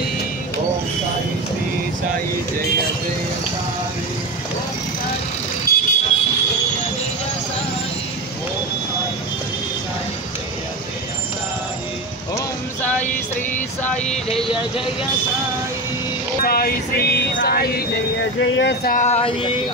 साई ओम साई श्री साई जय जय साई ओम साई श्री साई जय जय साई साई श्री साई जय जय साई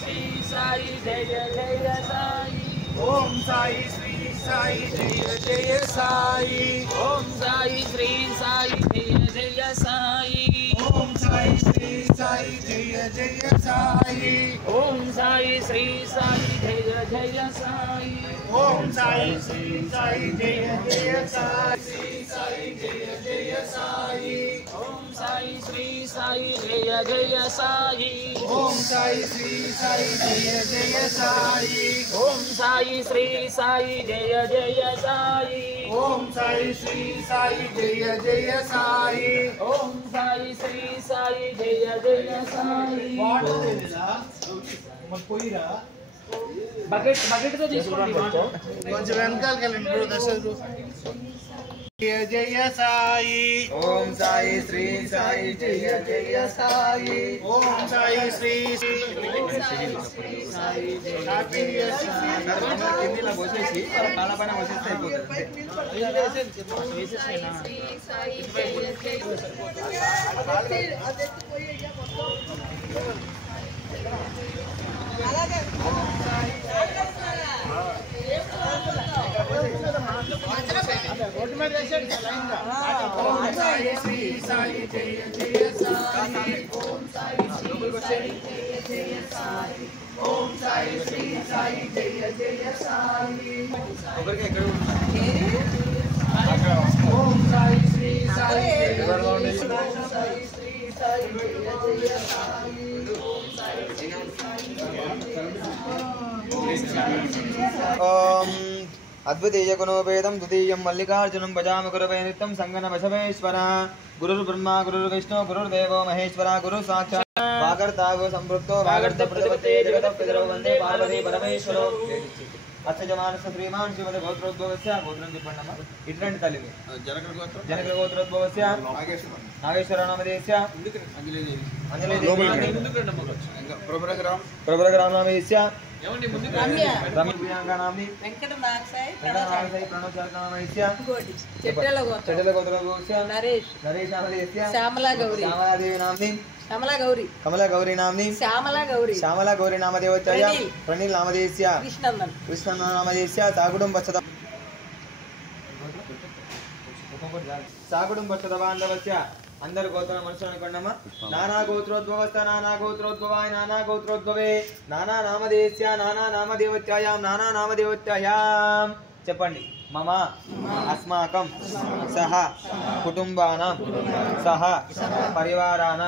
श्री साई जय जय साई ओम साई श्री साई जय जय साई ओम साई श्री साई जय जय साई ओम साई श्री साई जय जय साई ओम साई श्री साई जय जय साई ओम साई श्री साई जय जय साई श्री साई जय जय साई ओम साई श्री साई जय जय साई ओम साई श्री साई जय जय साई ओम साई श्री साई जय जय साई ओम साई श्री साई जय जय साई ओम साई श्री साई जय जय साई बकेट बकेट तो తీసుకోండి కొంచెం వెనకాలకి వెళ్ళండి బ్రో దర్శకుడు जय जय साई ओम साई श्री साई जय जय Sai Om Sai Shri happy new year కిందిలా పోసేసి పాలపైన పోసేస్తే अद्वितीय गुणोपेदं द्वितीयं मल्लिकार्जुनं भजामि गुरवे नित्यं संगन बसवेश्वर गुरुर्ब्रह्मा गुरुर्विष्णु गुरुर्देवो महेश्वर गुरु साक्षात् वागर्तागो संपृक्तो वागर्त प्रजापते जगतः पितरौ वन्दे पार्वती परमेश्वरो अक्षजमानस्य श्रीमान् श्रीमते गोत्रोद्भवस्य गोत्रं చెప్పండమ్మ ఇట్లాంటి తల్లివి జనక గోత్రోద్భవस्य నాగేశ్వర నామధేయస్య అంజలిదేవి प्रबलग्राम नामधेयस्य रम्या नामनी వెంకట నాగసాయి प्रणव नामधेयस्य చెట్టెల गोत्रोद्भवस्य నరేష్ नामधेयस्य శ్యామలా గౌరి श्यामलादेवी नामनी కమలా గౌరి नामनी శ్యామలా గౌరి नामदेवत्याय प्रणील नामधेयस्य కృష్ణన్ नामधेयस्य साकुटुंबस्थ बांधवस्य अंदर गोत्र मनुष्य अनुकोंडम्मा नाना गोत्रोद्भवस्त नाना गोत्रोद्भवाय नाना गोत्रोद्भवे नाना नामधेयस्य नाना नामदेवत्यायां नाना नामदेवत्यायां చెప్పండి मम अस्माकं सह कुटुंबानां सह परिवाराणां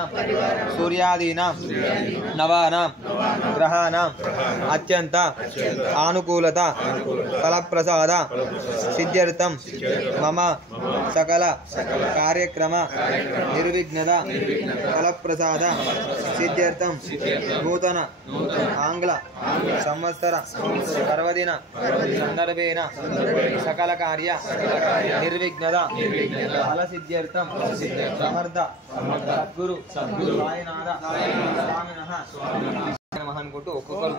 सूर्यादीनां नवानां ग्रहाणां अत्यंत आनुकूलता फलप्रसाद सिद्ध्यर्थं मम सकल कार्यक्रम निर्विघ्नता फलप्रसाद सिद्ध्यर्थं नूतन आंग्ल संवत्सर पर्वदिन संदर्भेन सकल कार्य निर्विघ्नता फल सिद्ध्यर्थं समर्थ सद्गुरु साईनाथ स्वामिनः नमः अनुకుంటూ ఒక్కొక్కరు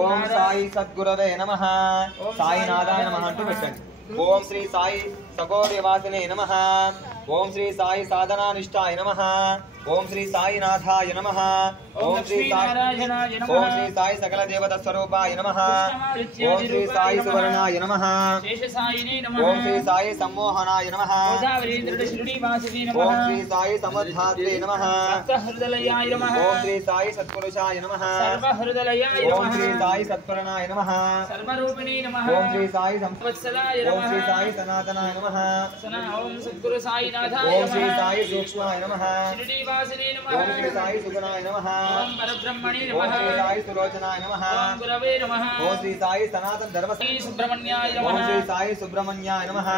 ఓం సాయి సద్గురవే నమః సాయినాథాయ నమః అంటూ పెట్టండి ఓం శ్రీ సాయి సగోర్యవాసినే నమః ఓం శ్రీ సాయి సాధనానిష్టాయ నమః ఓం శ్రీ సాయినాథాయ నమః ఓం శ్రీ సాయి సకల దేవత స్వరూపాయ నమః ఓం శ్రీ సాయి సువర్ణాయ నమః ఓం శ్రీ సాయి సమ్మోహనాయ నమః ఓం శ్రీ సాయి సమర్థాత్రే నమః ఓం శ్రీ సాయి సత్పురుషాయ నమః ఓం శ్రీ సాయి సత్పురణాయ నమః ఓం శ్రీ సాయి సంవత్సరాయ నమః ఓం శ్రీ సాయి సనాతనాయ నమః ఓం సద్గురు సాయినాథాయ ఓం శ్రీ సాయి సూక్ష్మాయ నమః ఓం శ్రీ సాయి సుగుణాయ నమః ఓం పరబ్రహ్మణే ఓం నమః శ్రీ సాయి సులోచనాయ నమః ఓం గురవే నమః ఓం శ్రీ సాయి సనాతన ధర్మ శ్రీ సుబ్రహ్మణ్యాయ నమః ఓం శ్రీ సాయి సుబ్రహ్మణ్యాయ నమః